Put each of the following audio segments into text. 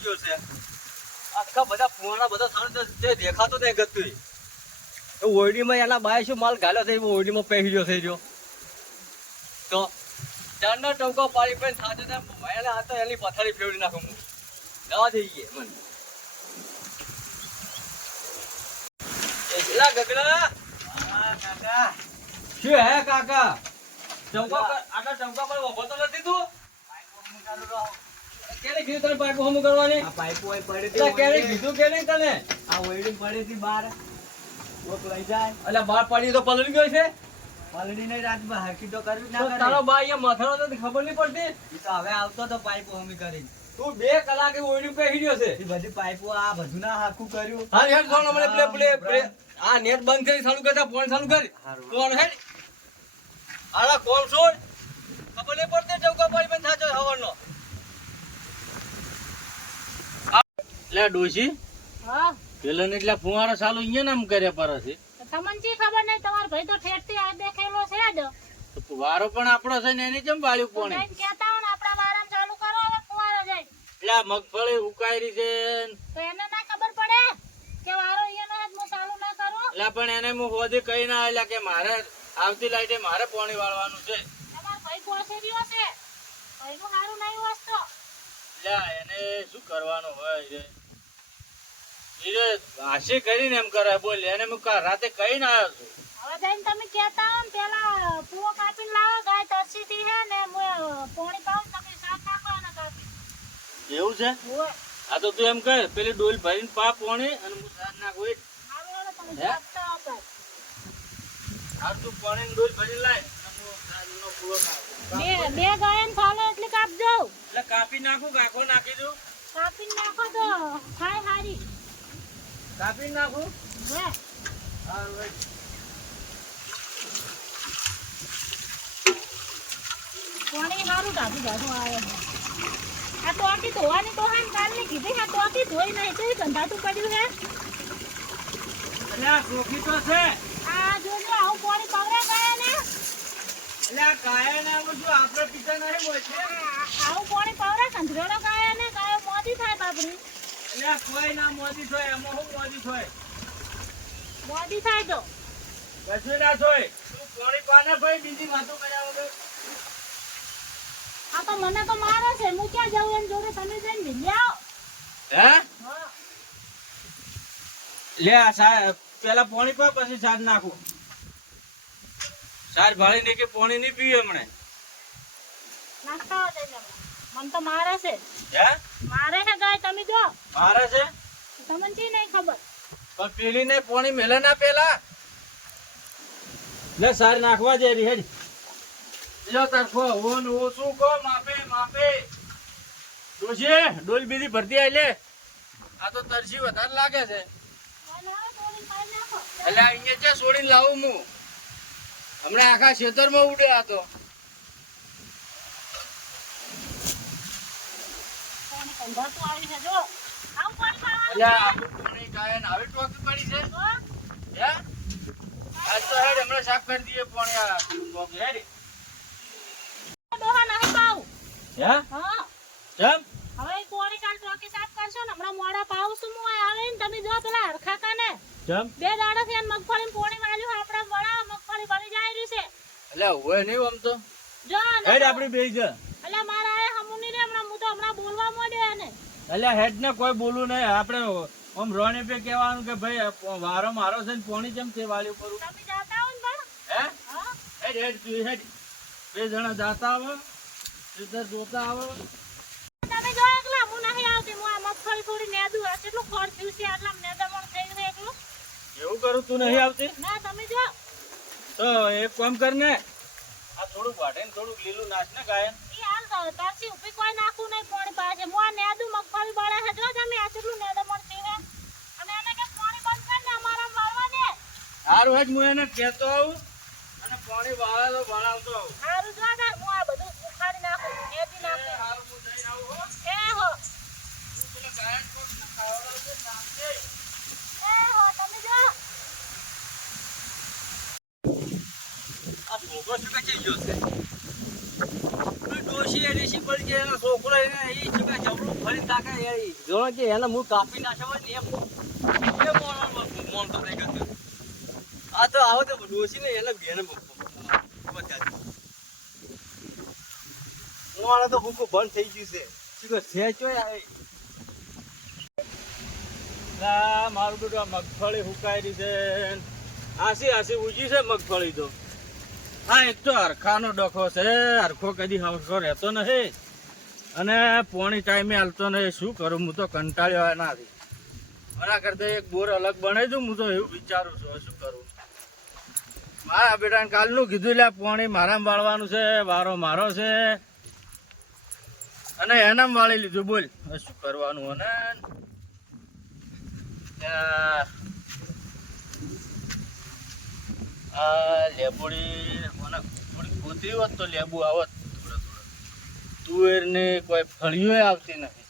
ગયો છે આખા બધા ફુવાણા બધા સારું તે દેખાતો નહીં ગતું ઓરડીમાં એના બાય શું માલ ગાલ્યો છે ઓરડીમાં પહેરી ગયો થઈ ગયો તો ચારના ટોકો પાડી પણ થાતે ને એને આ તો એની પથારી ફેરવી નાખું હું દવા થઈ ગઈ મને એટલા ગગડા હા કાકા શું હે કાકા ચૌકા પર આટલા ચૌકા પર ઉભો તો નથી તું કેને કીધું તને પાઇપો હમું કરવાની આ પાઇપો હોય પડી હતી કેને કીધું કે નહીં તને આ ઓયડી પડી હતી બહાર કોક લઈ જાય એટલે બહાર પડી તો પલળી ગયો છે પલડી નહીં રાતમાં હરકી તો કરવી ના તો કરે તારો બા અહીંયા મથાળો તો ખબર નહીં પડતી ઈ તો હવે આવતો તો પાઇપો હમી કરી તું 2 કલાકે ઓયડી પહેરી ગયો છે ઈ બધી પાઇપો આ બધું ના હાકું કર્યું હા હેડ કોણ મને પ્લે આ નેટ બંધ કરી ચાલુ કરતા ફોન ચાલુ કરી કોણ હેડ આલા કોણ છોડ ખબર નહીં પડતી ચૌકા પાડી પણ થાચો હવરનો લે ડોશી હા પેલો ને એટલે ફુવારો ચાલુ અહીંયા નામ કર્યા પર છે તમને ચી ખબર નહીં તમારો ભાઈ તો ઠેઠથી આ દેખેલો છે જ તો વારો પણ આપણો છે ને એની કેમ વાળ્યું પોણી નહીં કહેતા હો ને આપણા વારામ ચાલુ કરો હવે ફુવારો જાય એટલે આ મગફળી ઉકાયરી છે તો એને ના ખબર પડે કે વારો અહીંયાનો જ હું ચાલુ ના કરું એટલે પણ એને હું હોદી કહી ના આવેલા કે મારે આવતી લાઈટે મારે પોણી વાળવાનું છે તમારો ભાઈ પહોંચી રહ્યો છે ભાઈનું સારું નહીં વસ્તુ એટલે એને શું કરવાનું હોય છે ઈરે હાસી કરીને એમ કરે બોલ એને હું રાતે કહીને આવ્યો છું હવે જઈને તમે કહેતા હો ને પેલા પૂવો કાપીને લાવો ગાય તરસીથી છે ને પોણી પાઉં તમે શાક નાખો અને કાપી એવું છે હોય આ તો તું એમ કર પેલી ડોલ ભરીને પા પોણી અને હું સાર નાખું એ સારું હવે તમે હે? શાકતા આપો આ તું પોણી ડોલ ભરી લાય અને હું સારનો પૂરો નાખું બે ગાયન ફાલે એટલે કાપજો એટલે કાપી નાખું કે આખો નાખી દઉં કાપીને નાખો તો ખાય હારી કાપી નાખું હે સારું ભાઈ પાણી સારું ઢાંકી ઢાંકું આવે છે આ ટોકી ધોવાની તો હા કાલની કીધી આ ટોકી ધોઈ નહીં તો ગંધાતું પડ્યું છે એટલે આ ચોખી તો છે આ જોજો આવું પાણી પવરા ગયા ને એટલે આ કાયા ને આમાં શું આપણે પીતા નહીં હોય છે આવું પાણી પવરા સંધરેલો ગયા ને ગાયો મોદી થાય બાપરી એટલે આ કોઈ ના મોદી થાય એમાં શું મોદી થાય મોદી થાય તો કશું ના થાય તું પોણી પાને ભાઈ બીજી વાતો કર્યા વગર આ તો મને તો મારે છે હું ક્યાં જાઉં એમ જોડે તમે જઈને ભીલી આવો હે હા લે આ પેલા પોણી પર પછી સાર નાખું સાર ભાળી ને કે પોણી નહીં પીવે હમણે નાસ્તા હો જઈને મને તો મારે છે હે મારે છે ગાય તમે જો મારે છે તમને ચી નહીં ખબર પણ પેલી ને પોણી મેલે ના પેલા લે સાર નાખવા જઈ રહી હેડ લો તરફો ઓન ઓછું કો માપે માપે ડોશી ડોલ બીજી ભરતી આઈ લે આ તો તરસી વધારે લાગે છે અને હવે થોડી ખાઈ નાખો એટલે અહીંયા છે છોડીને લાવું હું હમણાં આખા ખેતરમાં ઉડે આ તો પાણી કંધાતું આવી છે જો આવું પાણી ખાવાનું એટલે આપણું પાણી કાયન આવી ટોકી પડી છે તો હે આજ તો હેડ હમણાં સાફ કરી દઈએ પાણી આ ટોકી હેડ ડોહા નહીં પાવું હે હા કેમ હવે એક કોળી કાલ ટોકી સાફ કરશો ને હમણાં મોડા પાવું છું હું આવે ને તમે જો પેલા હરખા કાને કેમ 2 દાડા થી મગફળી પોણી વાળ્યું આપડા વડા મગફળી બળી જાય રહ્યું છે એટલે હોય નહીં આમ તો જો હેડ આપણી બેઈ છે એટલે મારા એ હમુની રે હમણાં હું તો હમણાં બોલવા માંડ્યો એને એટલે હેડ ને કોઈ બોલું નહીં આપણે આમ રોણી પે કહેવાનું કે ભાઈ વારો મારો છે ને પોણી કેમ તે વાળી ઉપર તમે જાતા હો ને પણ હે હા હેડ હેડ તું હેડ બે જણા જાતા આવો સીધા જોતા આવો તમે જો એકલા હું નહીં આવતી હું આ મગફળી થોડી નેદું આ કેટલું ખોડ થયું છે આટલા નેદામણ થયું છે એકલું એવું કરું તું નહીં આવતી ના તમે જો તો એક કામ કર ને આ થોડુંક વાટે ને થોડુંક લીલું નાખ ને ગાયન ઈ હાલ તો તારસી ઉપી કોઈ નાખું નહીં પાણી પાસે હું આ નેદું મગફળી બળે છે જો તમે આ કેટલું નેદામણ થયું અને એને કે પાણી બંધ કર ને અમારા વાળવા દે સારું હેડ હું એને કહેતો આવું અને પાણી વાળે તો વળાવતો આવું સારું જો તાર હું આ બધું ઉખાડી નાખું નેદી નાખું સારું હું જઈને આવું હો એ હો તું પેલા ગાયન કોક ખાવડાવજે નાખજે એ હો તમે જો આ છોકરો શું કે ગયો છે કોઈ ડોશી ડોશી એ ડોશી પડી જાય એનો છોકરો એને એ ચીકા જબરું ફરી તાકે એ જોણો કે એને હું કાપી નાખ્યો હોય ને એમ એ મોણતો થઈ ગયો આ તો આવો તો ડોશી ને એને બેને બતા મોણા તો હુકુ બંધ થઈ ગયું છે ચીકો છે ચોય આવે મારું બેટું આ મગફળી હુકાયેલી છે હાસી ઉજી છે મગફળી તો હા એક તો હરખાનો ડખો છે હરખો કદી હરખો રહેતો નથી અને પોણી ટાઈમે હાલતો નહીં શું કરું હું તો કંટાળ્યો નથી મારા કરતા એક બોર અલગ બનાવી દઉં હું તો એવું વિચારું છું શું કરું મારા બેટાને કાલનું કીધું લે પોણી મારામાં વાળવાનું છે વારો મારો છે અને એનામાં વાળી લીધું બોલ હવે શું કરવાનું અને લેબુડી મને થોડી ગોતરી હોત તો લેબુ આવત થોડા તુવેર ને કોઈ ફળીઓ આવતી નથી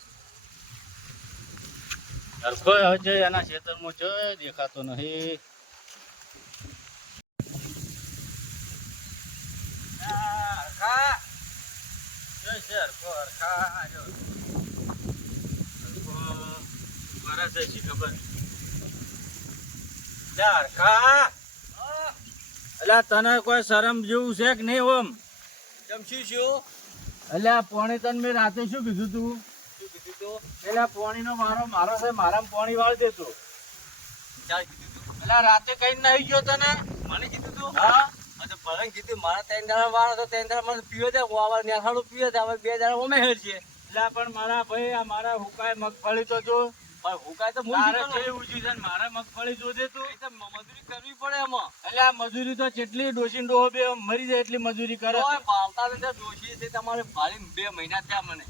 હરખો છે એના ખેતરમાં છે દેખાતો નથી હરખા હરખો હરખા જો હરખો મારા છે શી ખબર હરખા અલ્યા તને કોઈ શરમ જેવું છે કે નહીં ઓમ જમશું શું અલ્યા પોણી તને મેં રાતે શું કીધું તું શું કીધું તો એટલે પોણી નો મારો છે મારામાં પોણી વાળ દેતો ચાલ કીધું તું એટલે રાતે કઈ નહીં ગયો તને મને કીધું તું હા તો ભરણ કીધું મારા 3 દાડા વાળો તો 3 દાડા મને પીવે છે વાવા નેસાડું પીવે છે હવે 2 દાડા ઓમે હેર છે એટલે પણ મારા ભાઈ આ મારા હુકાય મગફળી તો જો પણ હુકાય તો તારે છે ઉજી છે ને મારે મગફળી જોજે તું એ તો મજૂરી કરવી પડે એમાં એટલે આ મજૂરી તો જેટલી ડોસી ડોહો બે મરી જાય એટલી મજૂરી કરે ઓય પાલતા ને દોશી છે તમારે ભાળી 2 મહિના થયા મને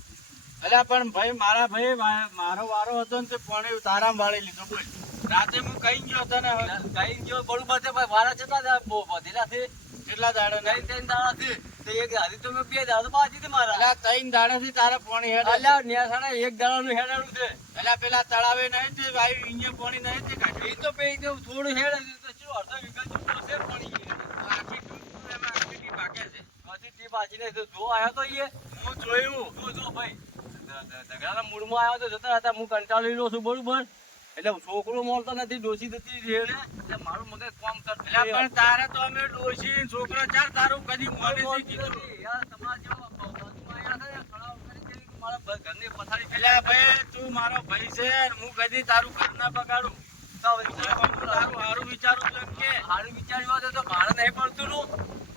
એટલે પણ ભાઈ મારા ભાઈ મારો વારો હતો ને તે પોણી તારામ વાળી લીધો બોલ રાતે હું કઈ ગયો તને કઈ ગયો બરોબર છે ભાઈ વારા કેટલા બહુ વધેલા છે કેટલા દાડા નહીં 3 દાડા છે તો એક હજી તો મેં 2 દાડા તો બાકી છે મારા એટલે 3 દાડા થી તારા પોણી હેડ અલ્યા નેસાડા 1 દાડાનું હેડાડું છે એટલે પેલા તળાવે નહીં તે ભાઈ અહીંયા પોણી નહીં તે કાઢી એ તો પે થોડું હેડ તો શું અડધો વીઘા જેટલું છે પાણી આખી ટૂંક એમાં આખી ટી પાકે છે પછી તે બાજીને તો જો આવ્યો તો એ હું જોયું જો ભાઈ દગડાના મૂળમાં આવ્યો તો જતા હતા હું કંટાળી રહ્યો છું બરોબર એટલે છોકરો મળતો નથી ડોસી થતી રેડે એટલે મારું મગજ કામ કરતું એટલે પણ તારે તો અમે ડોશી છોકરો ચાર તારું કદી મોઢે થી કીધું યાર તમારા જેવા બાજુમાં આયા છે ખરાબ કરી દે મારા ઘરની પથારી એટલે ભાઈ તું મારો ભાઈ છે હું કદી તારું ઘર ના બગાડું તારું સારું વિચારું છું એમ કે હારું વિચાર્યું હોત તો મારે નહીં પડતું નું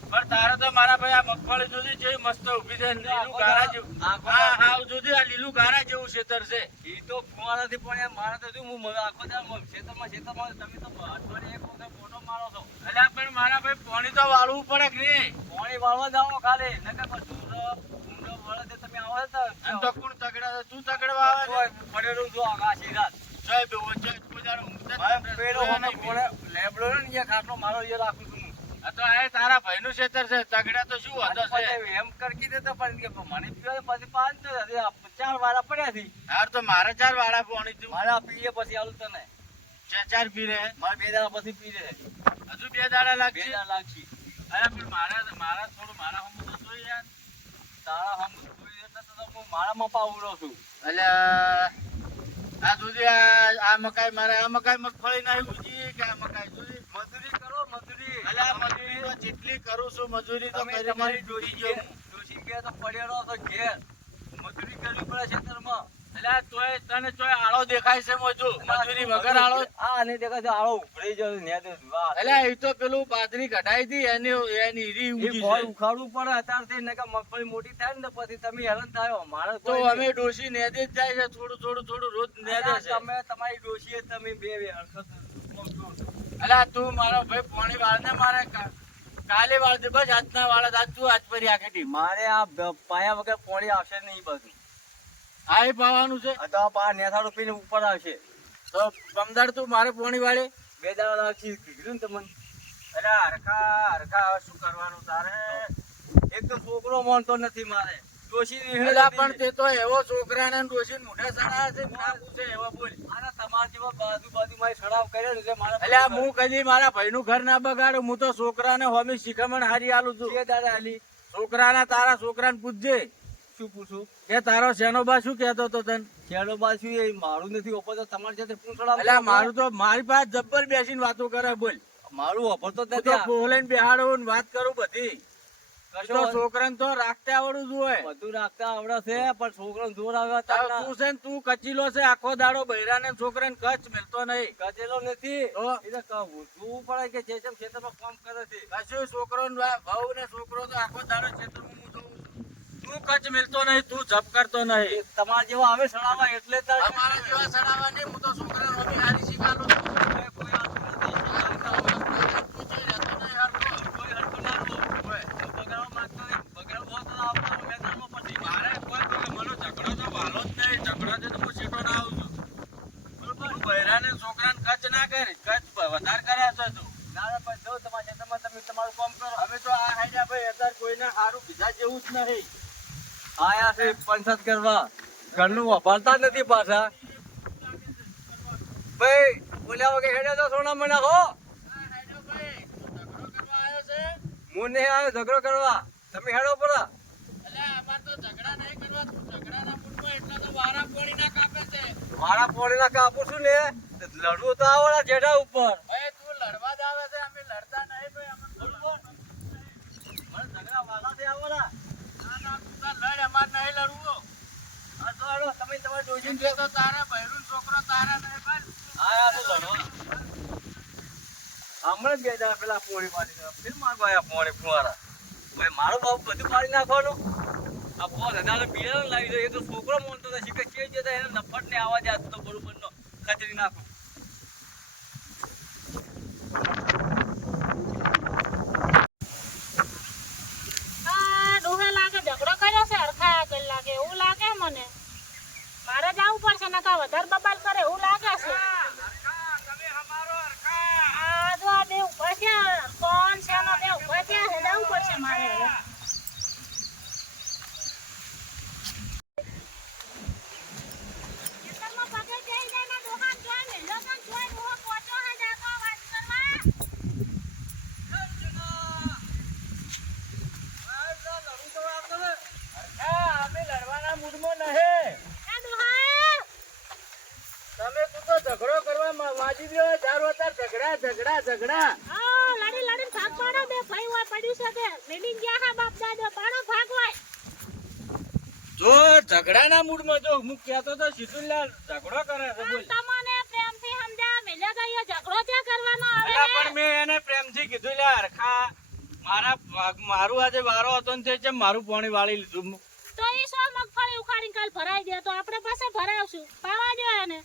પણ તારે તો મારા ભાઈ આ મગફળી જોજી જેવી મસ્ત ઉભી છે લીલું ગારા જેવું હા હા જોજી આ લીલું ગારા જેવું ખેતર છે એ તો ફુવારાથી પણ એમ મારે તો શું હું આખો ખેતરમાં તમે તો અઠવાડિયે એક વખત ફોટો મારો છો એટલે પણ મારા ભાઈ પાણી તો વાળવું પડે કે નહીં પાણી વાળવા જાઓ ખાલી નકર પછી ઊંડો વળે છે તમે આવો તો એમ તો કોણ તગડા તું તગડવા આવે કોઈ પડેલું જો આકાશી રાત જય બે વચ્ચે કોજારો પેલો મને કોણે લેબડો ને અહીંયા ખાટલો મારો એ રાખું છું આ તો આ તારા ભાઈનું ખેતર છે તગડા તો શું હતો છે એમ કરકી દેતો પણ કે મને પીવે પછી 5 4 વાળા પડ્યા થી યાર તો મારે 4 વાળા પાણી તું મારા પીએ પછી આલું તને 4 પી રે મારે 2 દાડા પછી પી રે હજુ 2 દાડા 2 લાગશે દાડા લાગશે અરે પણ મારા થોડું મારા હમ તો જોઈ યાર તારા હમ જોઈ એટલે તો હું મારામાં પાવડો છું એટલે આ સુધી આ મકાઈ મારે આ મકાઈ મગફળી નાખી ઉજી કે આ મકાઈ જોજી મજૂરી કરો મજૂરી એટલે આ મજૂરી તો જેટલી કરું છું મજૂરી તો તમે કરી તમારી ડોસી ડોસી કે તો પડેલો તો ઘેર મજૂરી કરવી પડે ખેતરમાં એટલે તોય તને તોય આળો દેખાય છે મોજુ મજૂરી વગર આળો આ નહીં દેખાય તો આળો ઉભરી જતો ને દે વાહ એટલે એ તો પેલું બાજરી કઢાઈ હતી એની ઈરી એ ઉગી ફળ છે ઉખાડવું પડે અત્યારથી નકર મગફળી મોટી થાય ને પછી તમે હેરાન થાયો મારે તો અમે ડોસી નેદે જ જાય છે થોડું રોજ નેદે છે તમે તમારી ડોશીએ તમે બે હરકત એટલે તું મારો ભાઈ પોણી વાળ ને મારે કાલે વાળ દે બસ આજના વાળ આજ તું આજ પરી આખી ટીમ મારે આ પાયા વગર પોણી આવશે નહીં બધું આ પાવાનું છે આ તો આ પા નેસાડું પીને ઉપર આવશે તો કમદાર તું મારે પોણી વાળે 2 દાડા લાગશે કીધું ને તમને અરે હરખા હવે શું કરવાનું તારે એક તો છોકરો માનતો નથી મારે ડોશી એલા પણ તે તો એવો છોકરાને ડોશી મોઢે સડાયા છે ના પૂછે એવો બોલ આના તમારા જેવા બાજુ મારી સડાવ કર્યો ને એટલે મારે એટલે હું કદી મારા ભાઈનું ઘર ના બગાડું હું તો છોકરાને હોમી શિખામણ હારી આલું છું બે દાડા હાલી છોકરાના તારા છોકરાને પૂછજે શું પૂછું? કે તારો શેનો બા શું કહેતો તો તને? શેનો બા શું એ મારું નથી ઓપરતો તમારી સાથે પૂછડા એટલે મારું તો મારી પાસે જબ્બર બેસીને વાતો કરે બોલ. મારું ઓપરતો જ હું નથી તો આ. બોલાઈને બેહાડું ને વાત કરું બધી. કશો તો વાંધો- છોકરાને તો રાખતા આવડવું જોઈએ. બધું રાખતા આવડે છે પણ છોકરાને જોર આવે તારે તું છે ને તું કચીલો છે આખો દાડો બૈરાને ને છોકરાને કચ્છ મિલતો નહીં. કચેલો નથી તો? એ તો જોવું પડે કે જે જેમ ખેતરમાં કામ કરે છે. કશું છોકરો ને વહુ ને છોકરો તો આખો દાડો ખેતરમાં હું જોઉં છું. તું કચ્છ મિલતો નહીં, તું જપ કરતો એ નહીં. તમારા જેવા આવે સડાવા એટલે જ તારે- અમારા જેવા સડાવા નહીં, હું તો છોકરાને હમી હારી શીખાડું છું. કોઈ આવતું નથી. પૂછી લેતો નહીં હરખો. કોઈ હરખું ના રહો. બગાડવા માંગતો નહીં. બગાડવા હોત તો આવતા મેદાનમાં પછી. મારે કોઈ પેલો મને ઝઘડો તો વાલો જ નહીં. ઝઘડોથી તો હું સીધો ના આવું છું. બરોબર? હું બૈરાને ને છોકરાને કચ્છ ના કરીશ. કચ્છ વધારે કર્યા છો તું. ના ના પણ જો તમારા ખેતરમાં તમે તમારું કામ કરો. અમે તો આ હાઈડા ભાઈ અત્યારે કોઈને સારું બીજા જેવું જ નહીં. આયા છે પંચાયત કરવા. ઘરનું વાપરતા જ નથી પાછા. ભાઈ બોલ્યા વગર હેડે તો સોના મને હો. આ હાઈડા ભાઈ, તું ઝઘડો કરવા આવ્યો છે? હું નહીં આવ્યો ઝઘડો કરવા. તમે હેડો પરા. અલ્યા, અમાર તો ઝઘડા નહીં કરવા. તું ઝઘડાના મૂડમાં એટલા તો વારા પોણી ના કાપે છે. મારા પોણીના કાપું છું ને લડવું તો આવડા જેઠા ઉપર. ભાઈ તું લડવા જ આવે છે, અમે લડતા નહીં ભાઈ. અમને તો લડવા મને ઝઘડા વાલા છે આવડા. ના ના તું તાર લડ, અમાર નહીં લડવું. આ તો હેડો તમે તમારે જોઈશું એટલે તો તારા બૈરું છોકરો તારા નહીં ભાઈ. આયા તો લડવા. હમણાં જ બે દાડા પેલા પોણી પાડી દીધા. ફેર મારવા આયા પોણી ફુવારા. ભાઈ મારું બાપ બધું પાડી નાખવાનું. આ પોત હજાર બિયારણ લાવી દો. એ તો છોકરો મોનતો નથી કે ચેજ જતા એને નફટ ને આવા જાત તો બરોબર નો કચરી નાખું. આ ડોહે લાગે ઝઘડો કર્યો છે હરખા કરી લાગે એવું લાગે મને. મારે જવું પડશે નકા વધારે બબાલ કરે એવું લાગે છે. તમે અમારો હરખા. આ જો આ બે ઉભા છે કોણ છે એનો બે ઉભા છે જવું પડશે મારે હવે. ખેતરમાં પગે જઈ જાય ને ડોહાને જોઈ મેલ્યો તો જોઈ ડોહો પહોંચ્યો હે જાગો વાત કરવા. હરખા, અમે લડવાના મૂડમાં નહીં. એ ડોહા તમે તું તો ઝઘડો કરવા વાજી ગયો. ચારો અત્યારે ઝઘડા ઝઘડા ઝઘડા. આ લડી લડીને ભાગ પાડો બે ભાઈ હોય પડ્યું છે તે મિલિંગ ગયા હા બાપ દાદા પાડો ભાગ હોય. જો ઝઘડાના મૂડમાં જો હું કહેતો તો સીધું લા ઝઘડો કરે છે બોલ. તમને પ્રેમથી સમજા મેલ્યા તો અહીંયા ઝઘડો ત્યાં કરવાનો અલા આવે પણ મેં એને પ્રેમથી કીધું લે હરખા મારું આજે વારો હતો ને તે ચેમ મારું પાણી વાળી લીધું. તો ઈ સો મગફળી ઉખાડીને કાલ ભરાઈ દે તો આપણે પાસે ભરાવશું પાવા દે એને.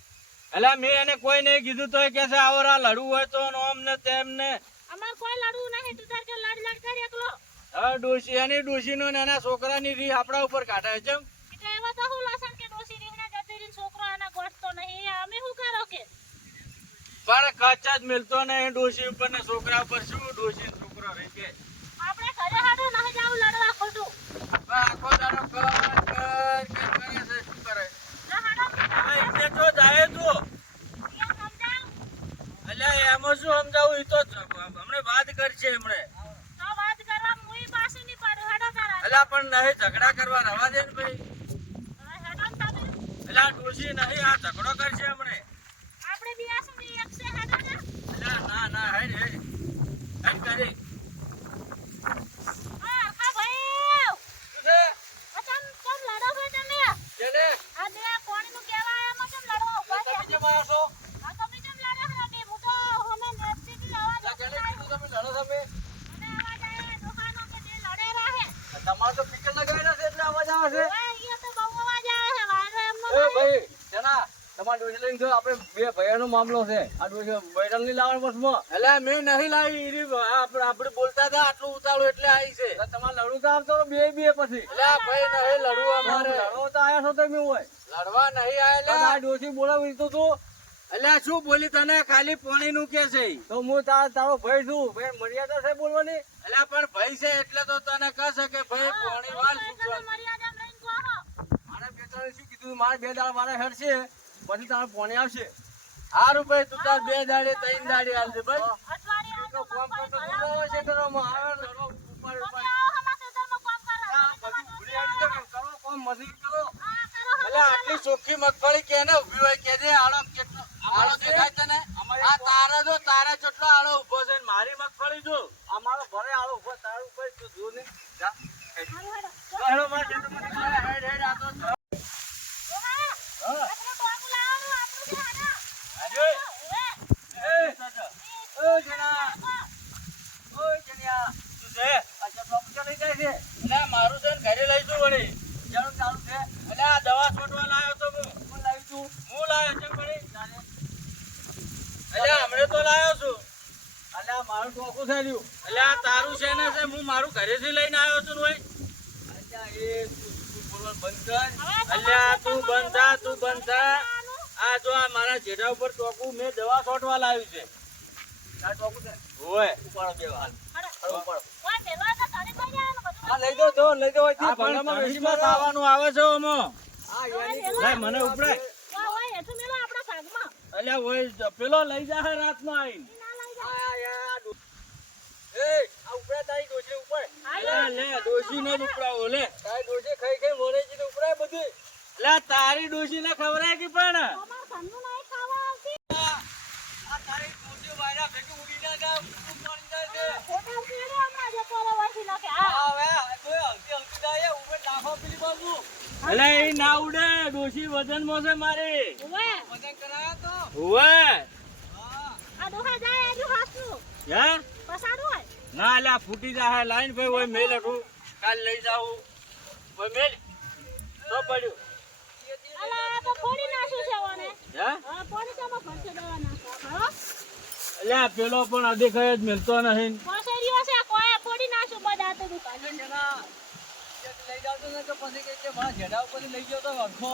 અલા મેં એને કોઈ નહીં કીધું તો કે છે આવરા લડવું હોય તો ઓમ ને તેમ ને. અમાર કોઈ લડવું નહીં તું તાર કે લડ લડ કર એકલો. હવે ડોશી એની ડોશીનું ને એના છોકરાની રી આપણા ઉપર કાઢે છે કેમ? એટલે એવા તો હું લસણ કે ડોસી રીહના જતી રીને છોકરો એના ગોઠતો નહીં અમે શું કરો કે. પણ કચ્છ જ મિલતો નહીં ડોશી ઉપર ને છોકરા ઉપર. શું ડોશી ને છોકરો રહી કે આપણે ઘરે હાડો નહીં જાવું લડવા ખોટું. આખો દાડો કર કરે છે શું કરે? ના હાડો હવે એટલે જો જાય તું. ઈ સમજાવ અલ્યા એમાં શું સમજાવું? ઈ તો હમણે વાત કરશે હમણે. તો વાત કરવા મુઈ પાછી નહીં પાડું હાડો તારા. અલ્યા પણ નહીં ઝઘડા કરવા રવા દે ને ભાઈ. હવે હાડો ને તમે અલ્યા ડોશી નહીં આ ઝઘડો કરશે હમણે. આપણે બિયાસું ની એક છે હાડો ને. અલ્યા ના ના હેડ હેડ હેડ કરી. હા હા ભાઈ શું છે? અચમ કેમ લડો છો તમે? કેને? આ બે કોણીનું કહેવા આયામાં કેમ લડવા ઉભા તમે છે? જે મારો છો? આ તમે કેમ લડો છો બે? હું તો હોમે નેટથી અવાજ આ કેને કીધું તમે લડો તમે? મને અવાજ આવ્યો દુકાનો કે બે લડે રહે. તમારે તો ફિકર લગાવેલા છે એટલે અવાજ આવે છે. ઓય અહીંયા તો બહુ અવાજ આવે છે વાયરો એમનો એ ભાઈ જના તમારે ડોસી લઈને જો આપણે બે ભાઈઓનો મામલો છે. આ ડોસી બૈરલ ની લાવણ બસમાં. અલ્યા મેં નહીં લાવી ઈ રી આપણે બોલતા હતા આટલું ઉતાળું એટલે આવી છે. તો તમારે લડવું તો આવતો બે બે પછી. અલ્યા ભાઈ નહીં લડવું અમારે. લડવો તો આયા છો તમે હોય. લડવા નહીં તો આયેલા. આ ડોસી બોલાવી તો તું. અલ્યા શું બોલી તને ખાલી પાણી નું કે છે? તો હું તારો ભાઈ છું. ભાઈ મર્યાદા છે બોલવાની. અલ્યા પણ ભાઈ છે એટલે તો તને કહેશે કે ભાઈ પાણી વાળ શું તમે મર્યાદા લઈને કહો. મારે બે ત્રણ શું કીધું મારે બે દાડા મારે હેડશે પછી તારે પોણી આવશે. હારું ભાઈ તું તાર 2 દાડે 3 દાડે હાલજે બસ. અઠવાડિયે તો આવજો કોમ કરતો મગફળી બોલાવે છે ભરાવો. કરવામાં આવે લડવા ઉપર તમે ઉપર. આવો હમણાં ખેતરમાં કામ કરો. આ બધું ભૂલી આવી જાય કે કરો કોમ પછી કરો. આ કરો એટલે આટલી ચોખ્ખી મગફળી કેને ઊભી હોય કેજે આળો કેટલો આળો દેખાય તને આ તારે જો તારે કેટલો આળો ઊભો છે ને મારી મગફળી જો અમારો ભરે આવો ઉભો તારું ઉપર તું જો ને જા હાલો હેડો હેડો માર ખેતરમાં હેડ હેડ આ તો હા આપણું ટોકું લાવવાનું આપણું છે હાલો આજે એ જણા ઓય જણિયા શું છે અચ્છા બાપુ ચાલી જાય છે એટલે મારું છે ને ઘરે લઈ જઉં વળી ચાલો ચાલુ છે એટલે આ દવા છોટવા લાવ્યો તો હું કોણ લાવી તું હું લાવ્યો છે વળી ચાલે એટલે હમણે તો લાવ્યો છું અલ્યા મારું ટોકું થઈ રહ્યું એટલે આ તારું છે ને છે હું મારું ઘરેથી લઈને આવ્યો છું ને ભાઈ અલ્યા એ તું બોલવાનું બંધ કર અલ્યા તું બંધા આ જો આ મારા જેઠા ઉપર ટોકું મેં દવા છોટવા લાવ્યું છે તાર ટોકું છે ઓય ઉપાડો બે હાલ હાલો હાલો ઉપાડો ઓય પેલા તો તને કોઈ જવાનું બધું હા લઈ દો લઈ દો આ ભંડામાં વેચીમાં આવવાનું આવે છે ઓમો હા યાની લે મને ઉપડે ઓય એઠું મેલો આપણા ભાગમાં અલ્યા ઓય પેલો લઈ જાહે રાતનો આઈને ઈ ના લઈ જાય એ આ ઉપડા તારી ડોશી ઉપર હાલો લે ડોશીને જ ઉપડાવો લે તારી ડોશી ખાઈ મોરે જી ઉપડાય બધી લે તારી ડોશીને ખવરાય કે પણ અમાર ઘરનું નહીં ખાવા આવતી આ તારી ડોશી વાયરા ભેગી ઉડી ના જાય ઉડી પડી જાય છે હોટલ પીડે હમણાં જતો રહેવાથી નાખે આ હવે કોઈ હલતી જાય ઉપર નાખો પેલી બાજુ અલે એ ના ઉડે ડોશી વજનમાં છે મારી ઓય વજન કરાયો તો ઓવે હા આ દોહા જાય એનું હાસનું હે પસાડું હોય ના અલ્યા ફૂટી જાહે લાઈન ભાઈ ઓય મેલ હટું કાલ લઈ જાઉં ઓય મેલ તો પડ્યું અલા તો ફોડી નાખ્યું છે ઓને હે હા ફોડી તો માં ભરશે દવા નાખવા હા અલ્યા પેલો પણ અધિકાય જ મિલતો નહીં કોસેરીઓ છે કોઈ ફોડી નાખ્યું બધા તો દુકાન જણા લઈ જાવ તો ને તો પછી કે મારા જેડા ઉપર લઈ ગયો તો વખો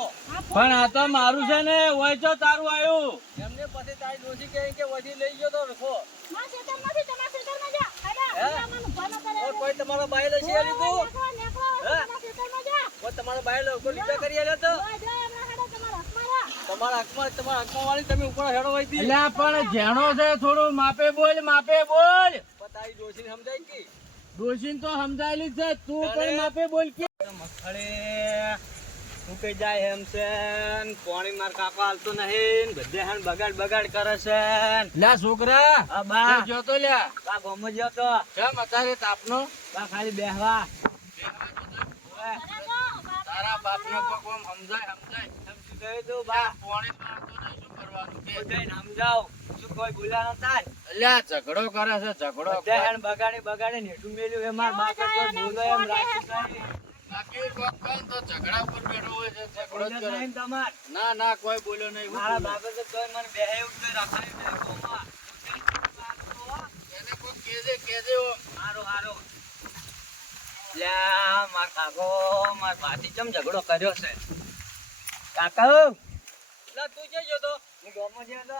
પણ આ તો મારું છે ને ઓય તો તારું આયું એમને પછી તારી ડોશી કે વધી લઈ ગયો તો વખો માં સેતર નથી તમારા સેતરમાં જા હે? હાડા મને ફોન કરે ઓર કોઈ તમારો બાય લઈ છે લીધું નેકળો તમારા સેતરમાં જા કોઈ તમારો બાય લોકો લીધા કરી આલ્યો તો ઓય જો એમના હાડા તમારા હકમારા તમારા આંખમાં વાળી તમે ઉપર હેડો હોય હતી અલ્યા પણ જેણો છે થોડું માપે બોલ પણ તારી ડોશીને સમજાય કે ડોશીને તો સમજાયેલી જ છે તું પણ માપે બોલ કે મગફળી તું કઈ જાય એમ છે ને પાણી માર કાપા હાલતો નહીં ને બધે હેન બગાડ કરે છે લ્યા છોકરા આ બા તું જોતો લ્યા બા ગોમો જ્યો તો કેમ અત્યારે તાપનો બા ખાલી બેહવા તારા બાપને કોઈ કોમ સમજાય સમજી ગયો તું બા પાણી મારતો નહીં શું કરવાનું કે બધાય સમજાવ શું કોઈ બોલ્યા નતા અલ્યા ઝઘડો કરે છે ઝઘડો બધે હેન બગાડે નેઠું મેલ્યું એ માર બાપ કોઈ બોલો એમ રાખી બાકી કોક કોણ તો ઝઘડા ઉપર બેઠો હોય છે ઝઘડો જ કરે તમાર ના કોઈ બોલ્યો નહીં હું મારા બોલું? બાપે તો કોઈ મને બેહે ઉઠે રાખાય નહીં કોમાં એને કોક કેજે ઓ હારો લ્યા માર કાકો માર ભાતી ચમ ઝઘડો કર્યો છે કાકા લા તું જે જો તો હું ગોમો જે તો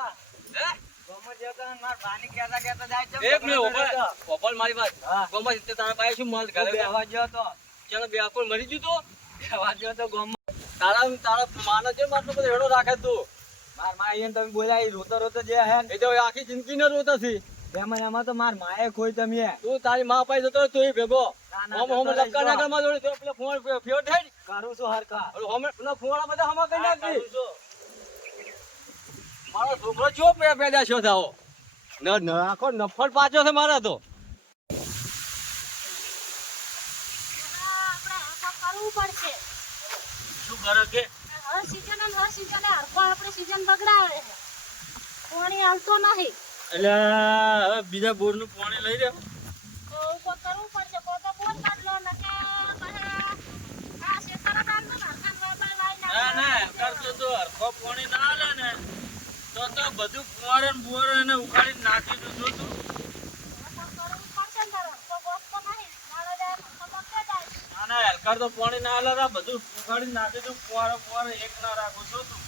હે ગોમો જે તો માર ભાની કહેતા જાય ચમ એક મિનિટ ઓપલ મારી વાત હા. ગોમો તે તારા પાસે શું માલ ઘરે બેહવા ગયો તો ચાલો બેકોલ મરી ગયું તો બેહવા ગયો તો ગોમો તારા માનો છે મારનો બધો હેડો રાખે તું માર માં અહીંયા તમે બોલાય રોતો જે હે એ તો આખી જિંદગી ન રોતો થી એમાં તો માર માએ ખોઈ તમે તું તારી માં પાસે જતો તું ભેગો હોમ લક્કા નાગર માં જોડે પેલો ફોન ફેર થઈ કરું છું હરકા હોમ પેલા ફોન બધા હમા કઈ નાખી મારો છોકરો ચો પેદા છો થાઓ ન આખો નફળ પાછો છે મારા તો કરવું પડશે શું કરે કે હર સીઝન હરખો આપણે સીઝન બગડાવે છે પાણી આવતો નહીં એટલે હવે બીજા બોર નું પાણી લઈ રહ્યો તો ઉપર કરવું પડશે કો તો બોલ કાઢલો ને કે આ શેતરા દાન તો હરખાન બાબા વાઈ ના કરતો તો હરખો પાણી ના આલે ને તો બધું ફુવારે ને બુવારે એને ઉખાડી નાખી દીધું તું કરવું પડશે ને તો ગોસ્તો નહીં નાળો જાય તો બગડે જાય અને હરકાર તો પાણી ના આલે બધું ઉખાડી નાખી દીધું ફુવારે એક ના રાખું છું તું